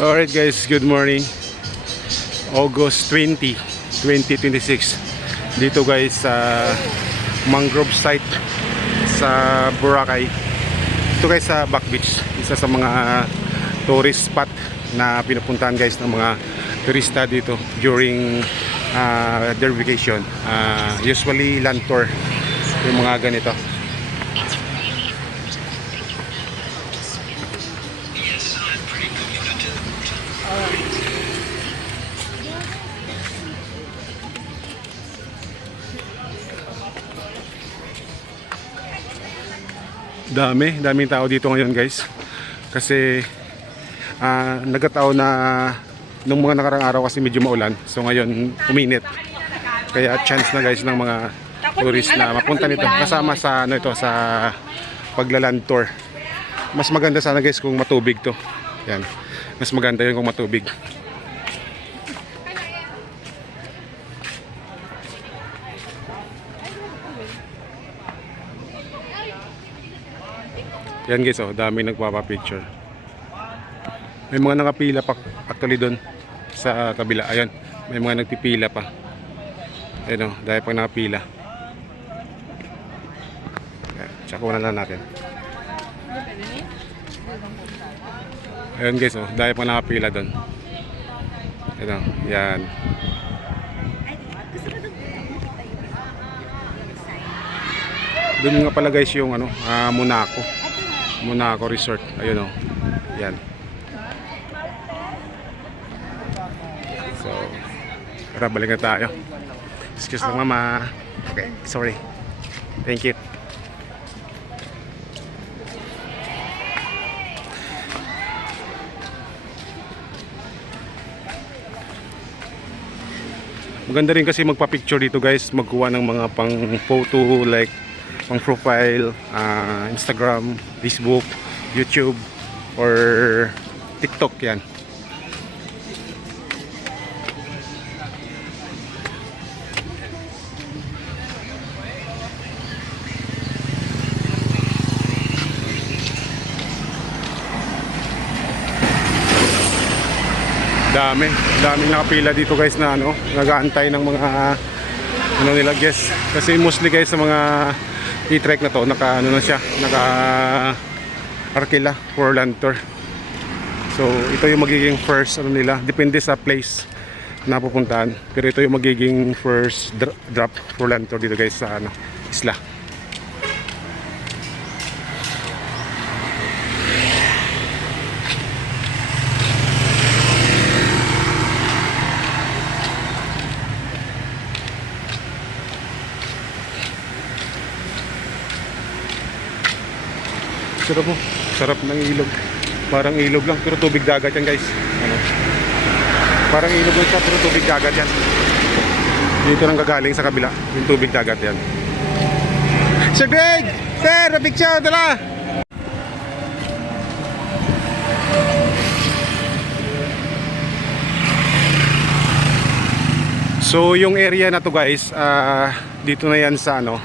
Alright guys, good morning. August 20, 2026. Dito guys sa mangrove site sa Boracay. Ito guys sa Back Beach. Isa sa mga tourist spot na pinupuntahan guys ng mga turista dito during their vacation. Usually land tour yung mga ganito. Daming tao dito ngayon guys. Kasi nagkataon na nung mga nakarang araw kasi medyo maulan. So ngayon uminit. Kaya chance na guys ng mga tourist na mapunta nito kasama sa ano ito sa paglaland tour. Mas maganda sana guys kung matubig to. Yan. Mas maganda 'yun kung matubig. Yan guys, oh, dami nagpapa-picture. May mga nakapila pa actually doon sa kabila. Ayun, may mga nagpipila pa. Ayun, oh, dahil pag nakapila. Check na lang natin. Ayun guys, oh, dahil pag nakapila doon. Ayun, oh, yan. Doon nga pala guys yung ano, Monaco Resort. Ayun oh. Yan. So, tara balik na tayo. Excuse lang mama. Okay, sorry. Thank you. Maganda rin kasi magpa-picture dito guys, magkuha ng mga pang photo like pang profile, Instagram, Facebook, YouTube, or TikTok yan. Daming nakapila dito guys na ano, nag-aantay ng mga ano nila guys. Kasi mostly guys sa mga i-trek na to, naka ano na siya, naka arkila for land tour. So ito yung magiging first ano nila, depende sa place na pupuntahan. Pero ito yung magiging first drop for land tour dito guys sa ano, isla. Sarap po. Sarap ng ilog. Parang ilog lang pero tubig dagat yan guys. Ano? Parang ilog lang siya pero tubig dagat yan. Dito nang gagaling sa kabila. Yung tubig dagat yan. Sir Greg! Sir! Picture! Dala! So yung area na to guys, dito na yan sa ano,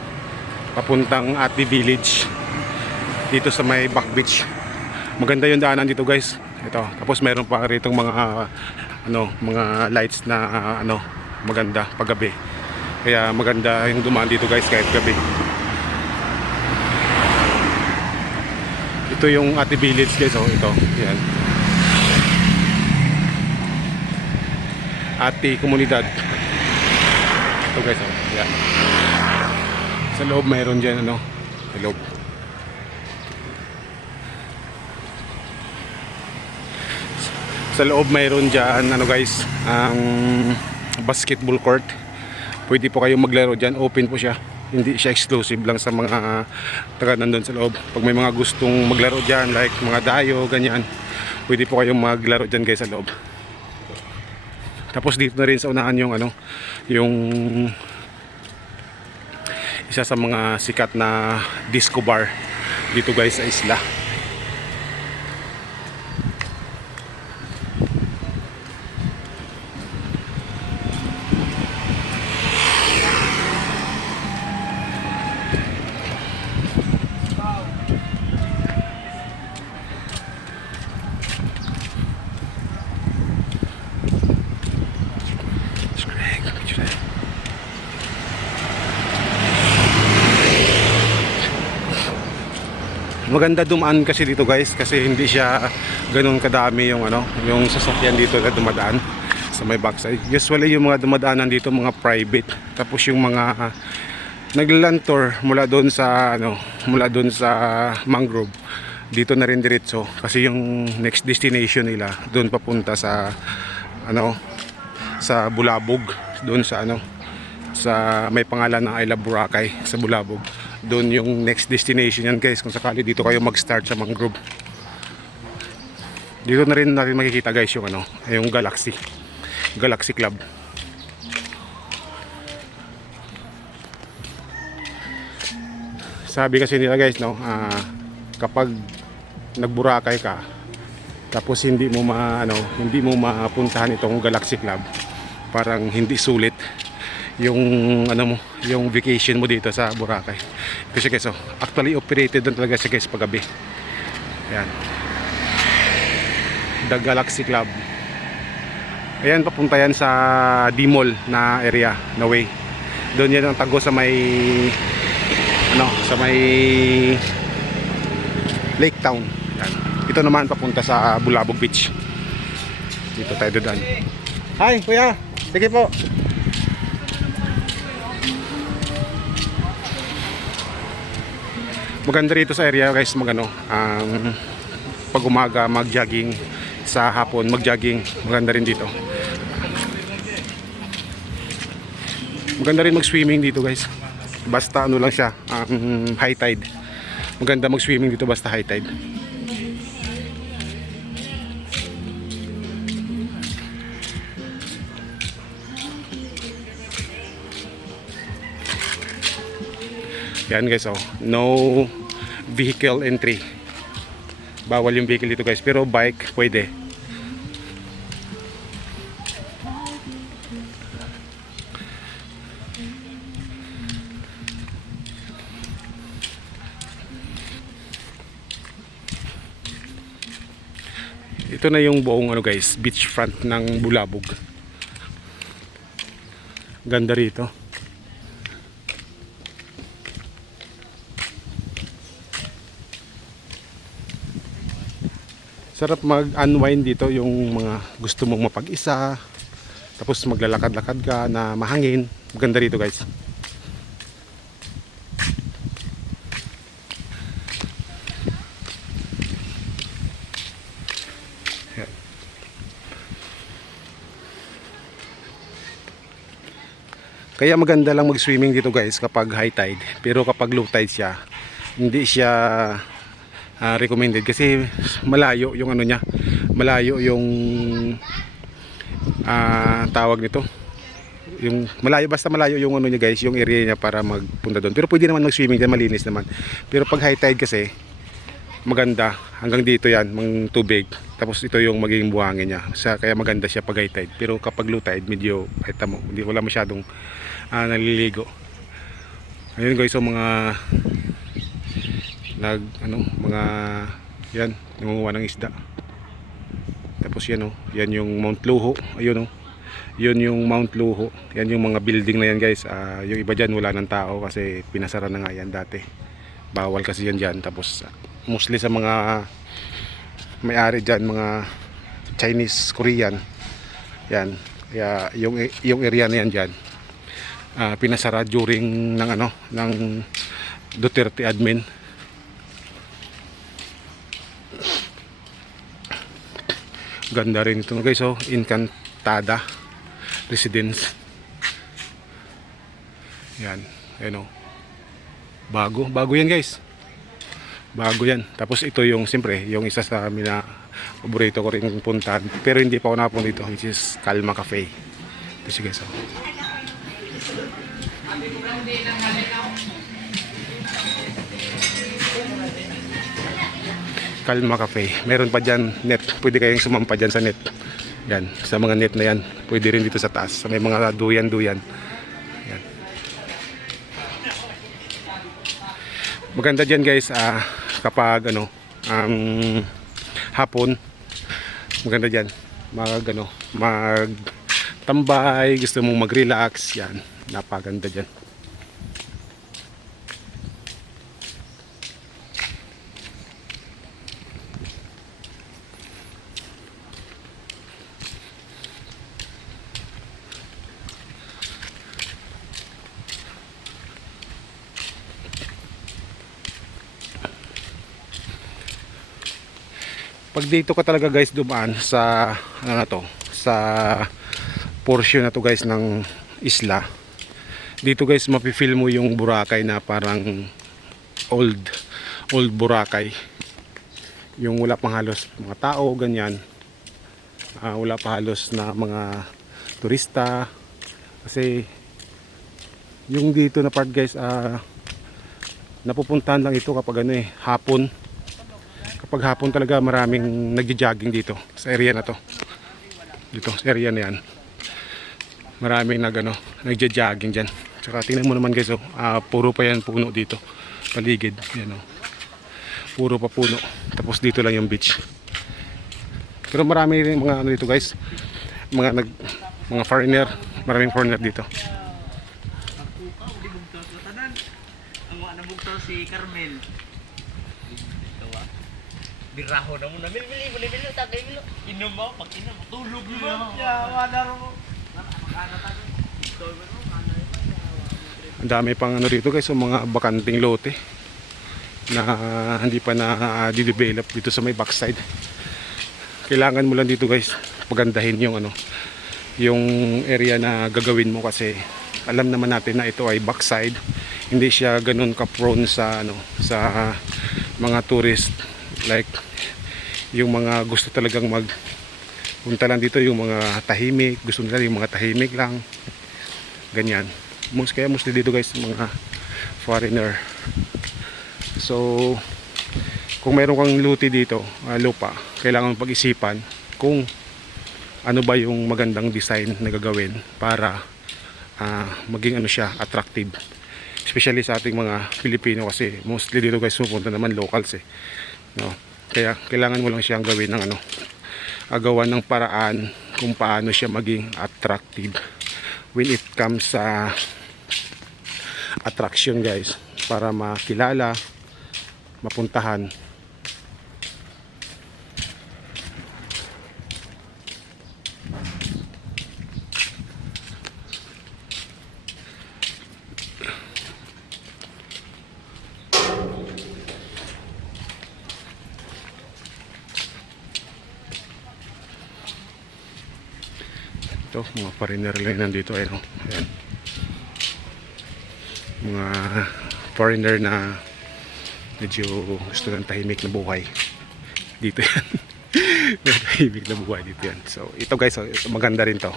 papuntang Ati Village. Dito sa may Back Beach. Maganda yung daanan dito guys. Ito. Tapos meron pa rito mga mga lights na maganda paggabi. Kaya maganda yung dumaan dito guys kahit gabi. Ito yung Ati Village guys, oh, ito. Yan. Ati Komunidad. Ito guys, oh. Yan. Sa loob mayroon diyan sa loob. Sa loob mayroon dyan guys, ang basketball court. Pwede po kayong maglaro dyan, open po siya. Hindi siya exclusive lang sa mga taga nandun sa loob. Pag may mga gustong maglaro dyan like mga dayo, ganyan, pwede po kayong maglaro dyan guys sa loob. Tapos dito na rin sa unahan yung yung isa sa mga sikat na disco bar dito guys sa isla. Maganda dumaan kasi dito guys, kasi hindi siya ganun kadami yung ano, yung sasakyan dito na dumadaan sa may backside. Usually yung mga dumadaanan dito mga private, tapos yung mga nagland tour mula doon sa ano, mula doon sa mangrove dito na rin diretso, kasi yung next destination nila doon papunta sa ano, sa Bulabog, doon sa ano, sa may pangalan ng I Love Boracay sa Bulabog. Doon yung next destination yan guys, kung sakali dito kayo mag-start sa mangrove. Dito na rin natin makikita guys yung ano, yung Galaxy Club. Sabi kasi nila guys, no, kapag nagburakay ka tapos hindi mo hindi mo mapuntahan itong Galaxy Club, parang hindi sulit yung ano mo, yung vacation mo dito sa Boracay. Kasi guys, actually operated doon talaga siya guys paggabi. Ayan, The Galaxy Club. Ayan, papunta yan sa D-Mall na area, na way. Doon yan ang tago sa may ano, sa may Lake Town. Ayan. Ito naman papunta sa Bulabog Beach. Dito tayo doon. Hi kuya, sige po. Maganda rito sa area guys, magano, pag umaga mag-jogging, sa hapon mag-jogging, maganda rin dito. Maganda rin mag-swimming dito guys. Basta ano lang siya, high tide. Maganda mag-swimming dito basta high tide. Yan guys, no vehicle entry. Bawal yung vehicle dito guys, pero bike pwede. Ito na yung buong ano guys, beachfront ng Bulabog. Ganda rito. Sarap mag-unwind dito, yung mga gusto mong mapag-isa, tapos maglalakad-lakad ka na mahangin. Maganda rito guys. Yan. Kaya maganda lang mag-swimming dito guys kapag high tide, pero kapag low tide siya, hindi siya recommended kasi malayo yung ano niya, malayo yung tawag nito, yung malayo, basta malayo yung ano niya guys, yung area niya para magpunta doon. Pero pwede naman mag-swimming diyan, malinis naman. Pero pag high tide kasi maganda, hanggang dito yan mang tubig, tapos ito yung magiging buhangin niya, kaya maganda siya pag high tide. Pero kapag low tide medyo kita mo, hindi, wala masyadong naliligo. Ayun guys, so mga mga yan, nangunguha ng isda. Tapos yan yan yung Mount Luho. Ayun yun yung Mount Luho. Yan yung mga building na yan guys. Yung iba dyan wala ng tao kasi pinasara na nga yan dati. Bawal kasi yan dyan. Tapos mostly sa mga may-ari dyan, mga Chinese, Korean, yan. Kaya yung area na yan dyan, pinasara during ng Duterte admin. Ganda rin ito guys, Encantada Residence. Yan, bago yan guys, bago yan. Tapos ito yung siyempre yung isa sa amin na paborito ko rin puntahan, pero hindi pa ako nakapunta dito, which is Calma Cafe. Ito guys, Calma Cafe. Meron pa dyan net, pwede kayong sumampa dyan sa net. Yan, sa mga net na yan. Pwede rin dito sa taas, may mga duyan-duyan. Yan. Maganda dyan guys, kapag hapon, maganda dyan magtambay, gusto mong mag-relax, yan, napaganda dyan. Pag dito ka talaga guys dumaan sa ano na to, sa portion na to guys ng isla, dito guys mapi-feel mo yung Boracay na parang old Boracay, yung wala pang halos mga tao ganyan. Wala pa halos na mga turista kasi yung dito na part guys, napupuntahan lang ito kapag ano hapon. Kapag hapon talaga maraming nagja-jogging dito sa area na to. Dito sa area na yan. Maraming nagja-jogging diyan. Tsaka tingnan mo naman guys, puro pa yan puno dito. Paligid, yan puro pa puno. Tapos dito lang yung beach. Pero marami rin mga dito guys. Mga foreigner, maraming foreigner dito. Ang wala na bugto si Carmel. Biraho na muna. Mili, tagay milo. Inom mo, pag inom, tulog mo. Wala ro. Ang dami pang dito guys, mga bakanting lote na hindi pa na di-develop dito sa may backside. Kailangan mo lang dito guys pagandahin yung yung area na gagawin mo, kasi alam naman natin na ito ay backside. Hindi siya ganun ka-prone sa sa mga tourist, like yung mga gusto talagang punta lang dito, yung mga tahimik, gusto nila yung mga tahimik lang ganyan. Kaya mostly dito guys mga foreigner. So kung meron kang luti dito, lupa, kailangan pag-isipan kung ano ba yung magandang design na gagawin para maging siya attractive, especially sa ating mga Pilipino, kasi mostly dito guys pupunta naman locals no? Kaya kailangan mo lang siyang gawin ng agawan ng paraan kung paano siya maging attractive when it comes sa attraction guys, para makilala, mapuntahan. Ito, mga foreigner lang nandito, ayan. Mga foreigner na medyo gusto ng tahimik na buhay dito yan. Tahimik na buhay dito yan. So ito guys, maganda rin to.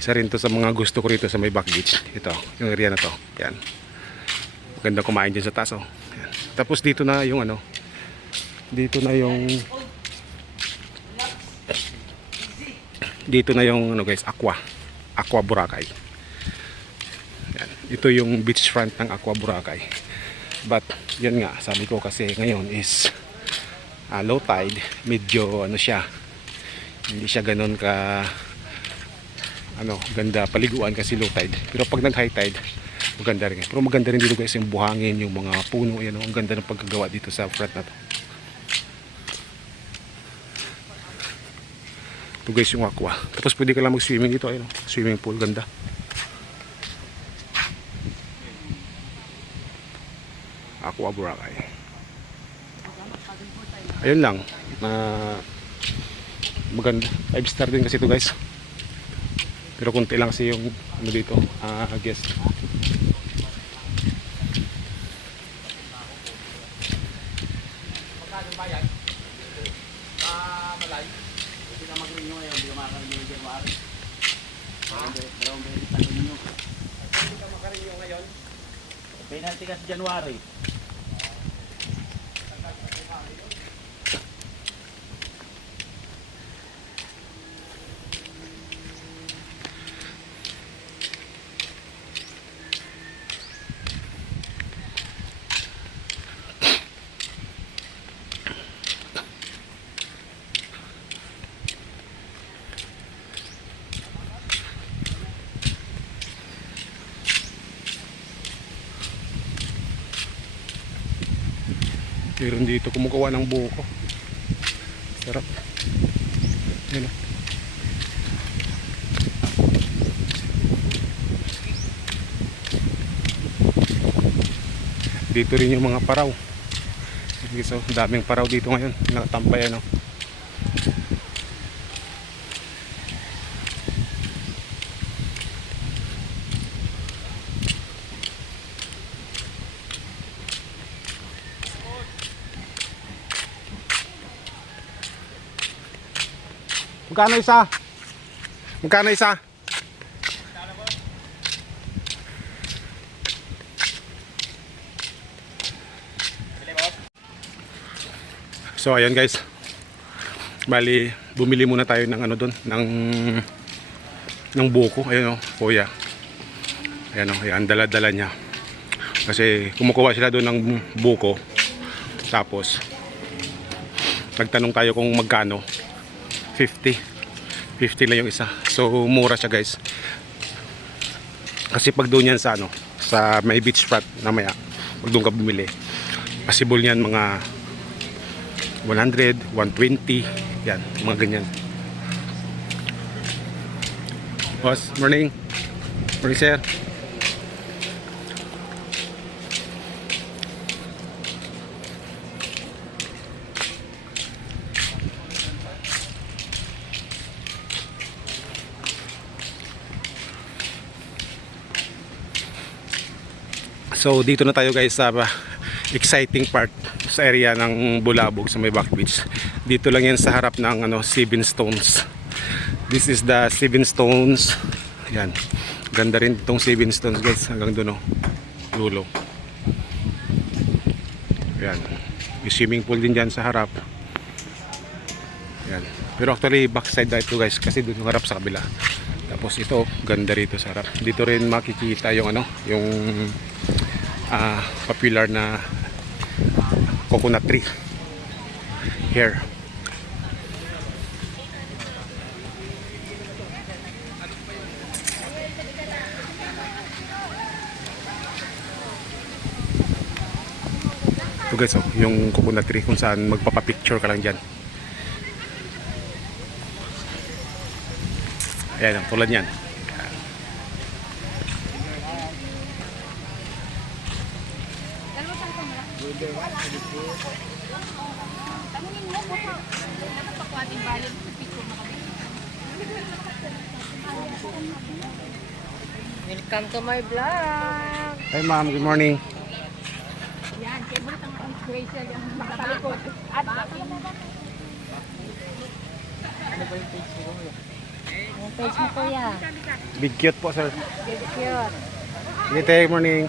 Isa rin to sa mga gusto ko rito sa may back beach. Ito, yung area na to, yan. Maganda kumain dyan sa taas, yan. Tapos dito na yung dito na yung guys, Aqua Boracay. Yan. Ito yung beachfront ng Aqua Boracay. But yun nga, sabi ko kasi ngayon is low tide, medyo siya, hindi siya ganoon ka ganda paliguan kasi low tide. Pero pag nag high tide, maganda rin. Pero maganda rin dito guys yung buhangin, yung mga puno, yan, ang ganda ng pagkagawa dito sa front na to. Ito guys yung aqua. Tapos pwede ka lang mag-swimming dito, swimming pool, ganda. Aqua Boracay. Ayun lang. Maganda. 5 star din kasi ito guys. Pero konti lang kasi yung dito, guest. Penalty ka sa January. Meron dito kumukuha ng buko. Sarap. Yan. Dito rin yung mga paraw. So, daming paraw dito ngayon. Nakatambay Magkano isa? Magkano isa? So ayan guys. Bali, bumili muna tayo ng ano doon, ng buko. Ayun oh, kuya. Ayan oh, ayan, dala-dala niya. Kasi kumukuha sila doon ng buko. Tapos nagtanong tayo kung magkano. 50 lang yung isa. So mura siya guys. Kasi pag doon yan sa ano, sa may beach front namaya, pag doon ka bumili, possible niyan mga 100, 120, yan, mga ganyan. Boss, morning. Morning sir. So dito na tayo guys sa exciting part sa area ng Bulabog sa may back beach. Dito lang yan sa harap ng ano, Seven Stones. This is the Seven Stones. Yan. Ganda rin itong Seven Stones guys. Hanggang doon oh. Lulo. Yan. May swimming pool din dyan sa harap. Yan. Pero actually backside na ito guys. Kasi doon yung harap sa kabila. Tapos ito, ganda rito sa harap. Dito rin makikita yung ano, yung popular na coconut tree here. Ito guys oh, yung coconut tree kung saan magpapapicture ka lang dyan. Ayan, tulad yan. Welcome to my vlog. Hi ma'am, good morning. Yan, favorite ang inspiration yung makapalikod. At yung page mo kuya. Big cute po sir. Very cute. Good morning.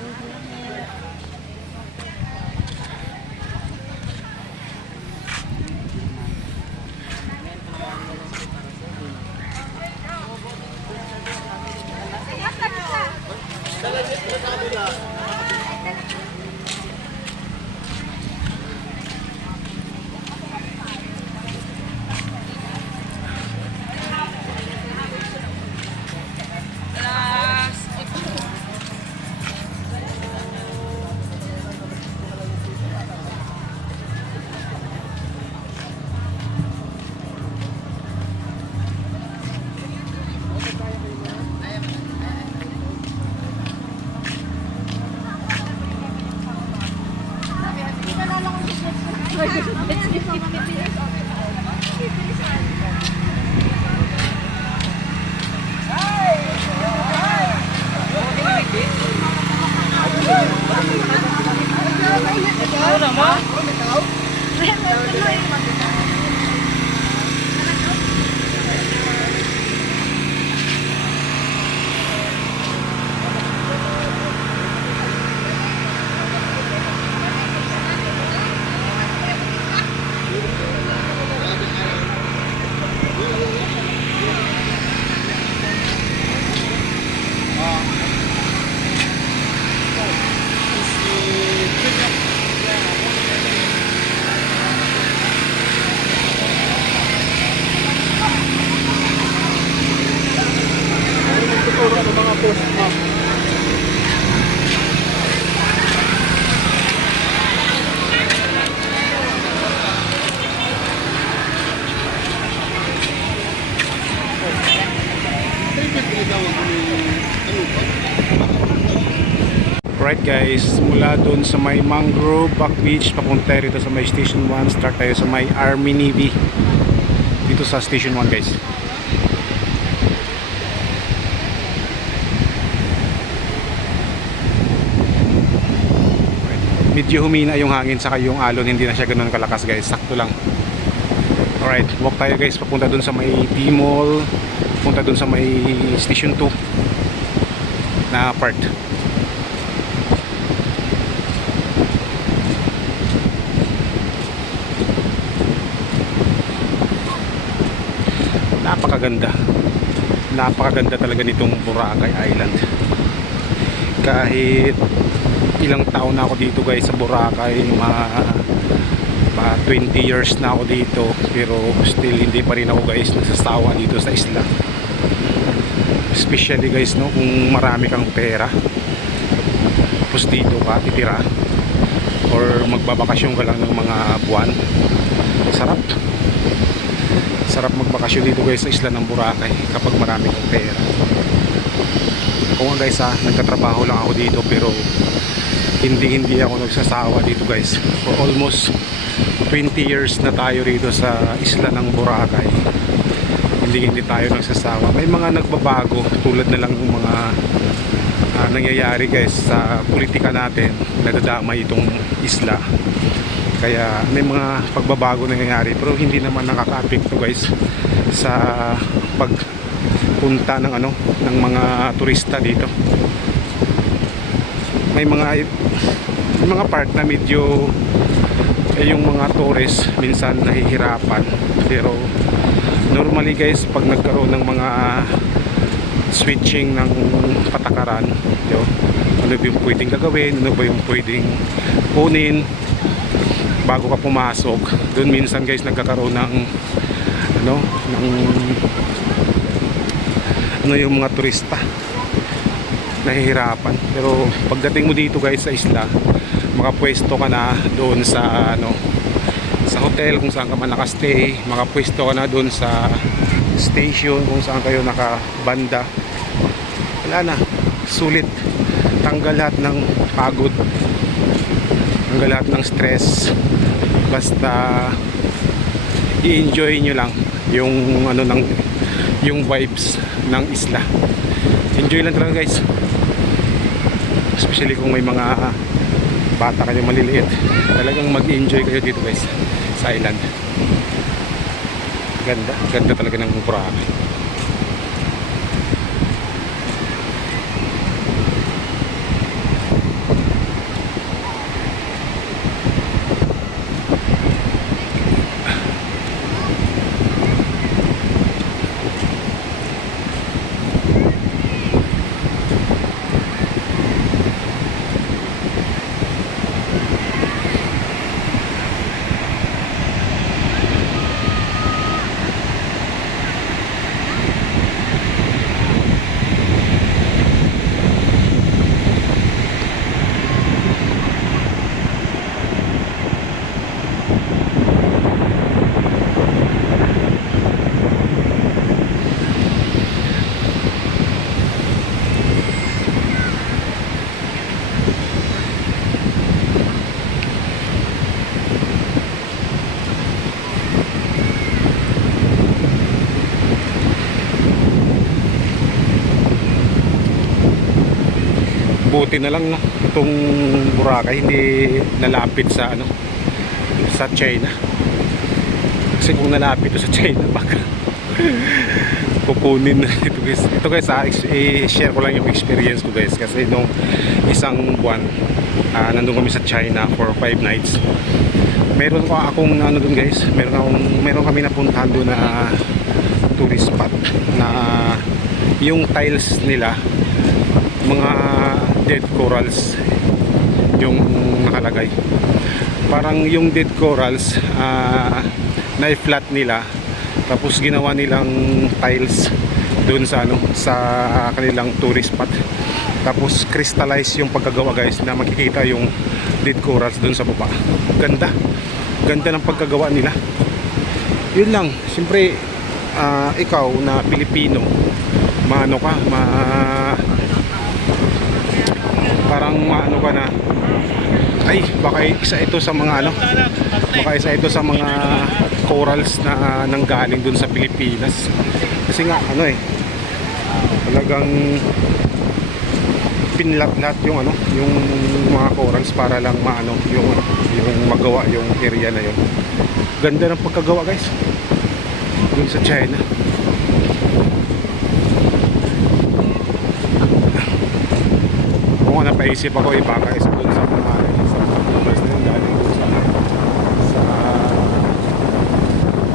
Right guys, mula doon sa may Mangrove Back Beach papunta rito sa may Station 1. Start tayo sa may Army Navy dito sa Station 1 guys. Medyo humina yung hangin saka yung alon, hindi na siya ganoon kalakas guys, sakto lang. Alright, walk tayo guys papunta dun sa may D-Mall, papunta dun sa may Station 2 na part. Napakaganda talaga nitong Boracay Island. Kahit ilang taon na ako dito guys sa Boracay, 20 years na ako dito, pero still hindi pa rin ako guys nasasawa dito sa isla. Especially guys no, kung marami kang pera tapos dito ka titira or magbabakasyon ka lang ng mga buwan, sarap magbakasyon dito guys sa isla ng Boracay kapag marami kang pera. Ako nga guys nagtatrabaho lang ako dito, pero hindi ako nagsasawa dito guys. For almost 20 years na tayo rito sa isla ng Boracay, hindi tayo nagsasawa. May mga nagbabago tulad na lang ng mga nangyayari guys sa politika natin, nadadamay itong isla. Kaya may mga pagbabago nangyayari, pero hindi naman nakaka-apekto guys sa pagpunta ng ng mga turista dito. May mga part na medyo yung mga tourist minsan nahihirapan, pero normally guys pag nagkaroon ng mga switching ng patakaran, ano ba yung pwedeng gagawin, ano ba yung pwedeng kunin bago ka pumasok, doon minsan guys nagkakaroon ng yung mga turista nahihirapan. Pero pagdating mo dito guys sa isla, makapwesto ka na doon sa sa hotel kung saan ka man nakastay, makapwesto ka na doon sa station kung saan kayo nakabanda. Wala na, sulit, tanggal lahat ng pagod, tanggal lahat ng stress, basta i-enjoy nyo lang yung yung vibes ng isla. Enjoy lang talaga guys, especially kung may mga bata kayo maliliit, talagang mag-enjoy kayo dito guys sa island. Ganda talaga ng Boracay. Buti na lang no, itong Boracay hindi nalapit sa sa China. Kasi kung nalapit ito sa China, baka kukunin na ito guys. Ito guys i-share ko lang yung experience ko guys, kasi nung isang buwan nandun kami sa China for 5 nights. Meron akong doon guys, meron kami napuntahan doon na tourist spot na yung tiles nila mga dead corals yung nakalagay. Parang yung dead corals na-flat nila, tapos ginawa nilang tiles doon sa sa kanilang tourist spot. Tapos crystallize yung pagkagawa guys, na makikita yung dead corals doon sa baba. Ganda ng pagkagawa nila. Yun lang, siyempre ikaw na Pilipino, parang maano ka na, ay baka isa ito sa mga corals na nanggaling dun sa Pilipinas. Kasi nga talagang pinlat-lat yung yung mga corals para lang yung magawa yung area na yun. Ganda ng pagkagawa guys. dun sa China. Kung napaisip ako, baka isa dun sa mga bus na yun galing dun sa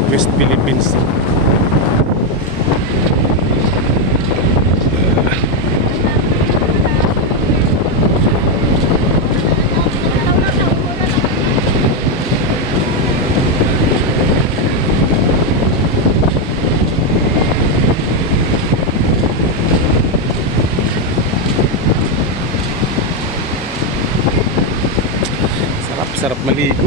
West Philippines. Sarap maligo.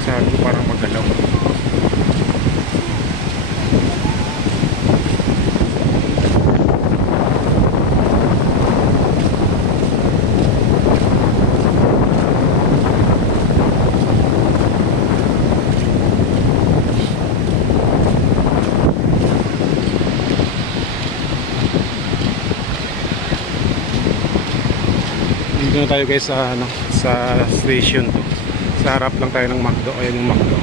Sabi ko parang magalaw. Dito na tayo guys sa sa station to. Sa harap lang tayo ng McDo. Ayan yung McDo.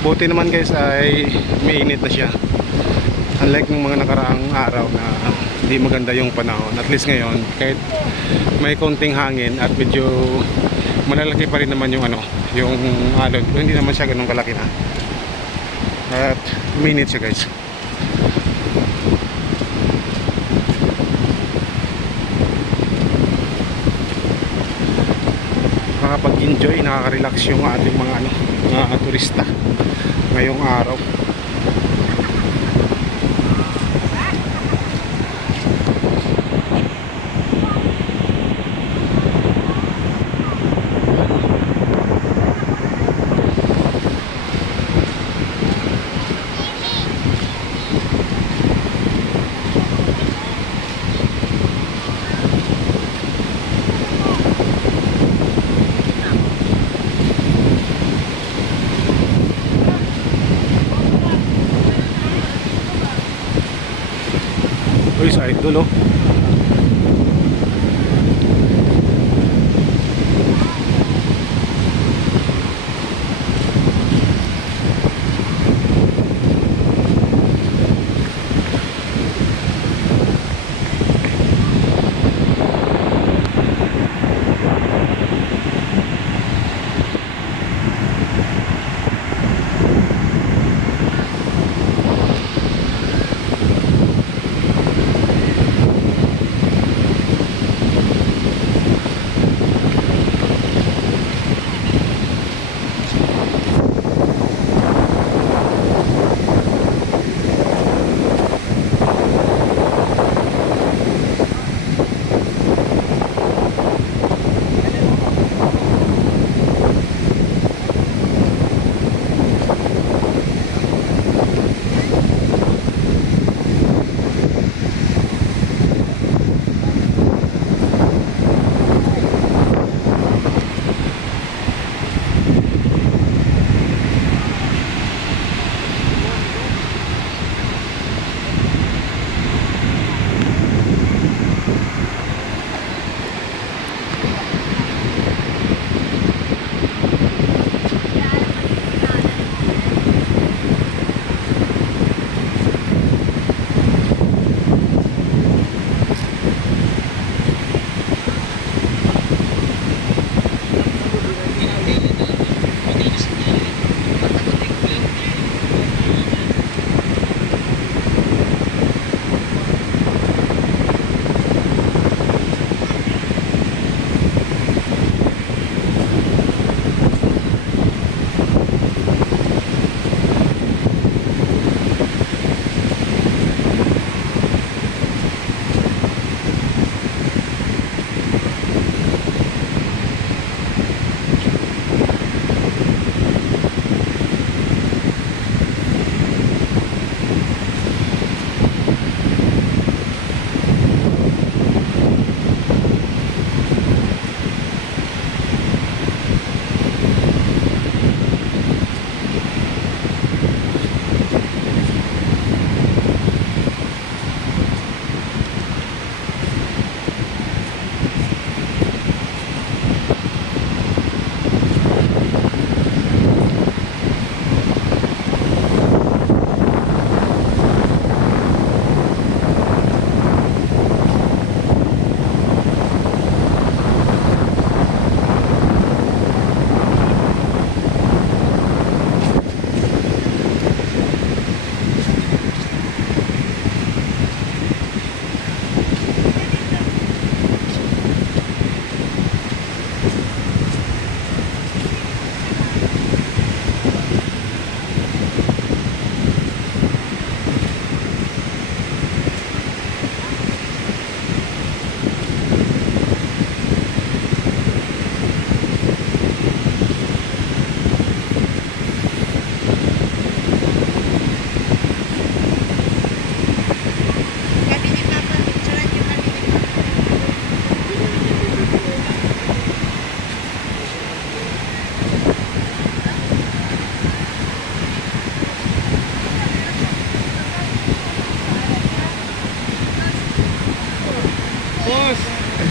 Buti naman guys ay mainit na siya. Unlike ng mga nakaraang araw na hindi maganda yung panahon. At least ngayon kahit may konting hangin at medyo malalaki pa rin naman yung yung alon. Pero hindi naman siya ganun kalaki na. At mainit siya guys. Nakakapag-enjoy, nakaka-relax yung ating mga turista ngayong araw. Uy, sa idol oh.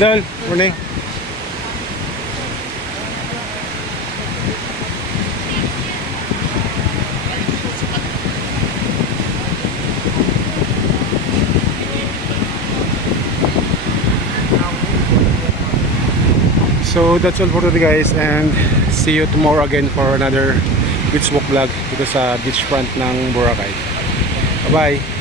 Idol, morning. So that's all for today guys, and see you tomorrow again for another beach walk vlog dito sa beachfront ng Boracay. Bye bye.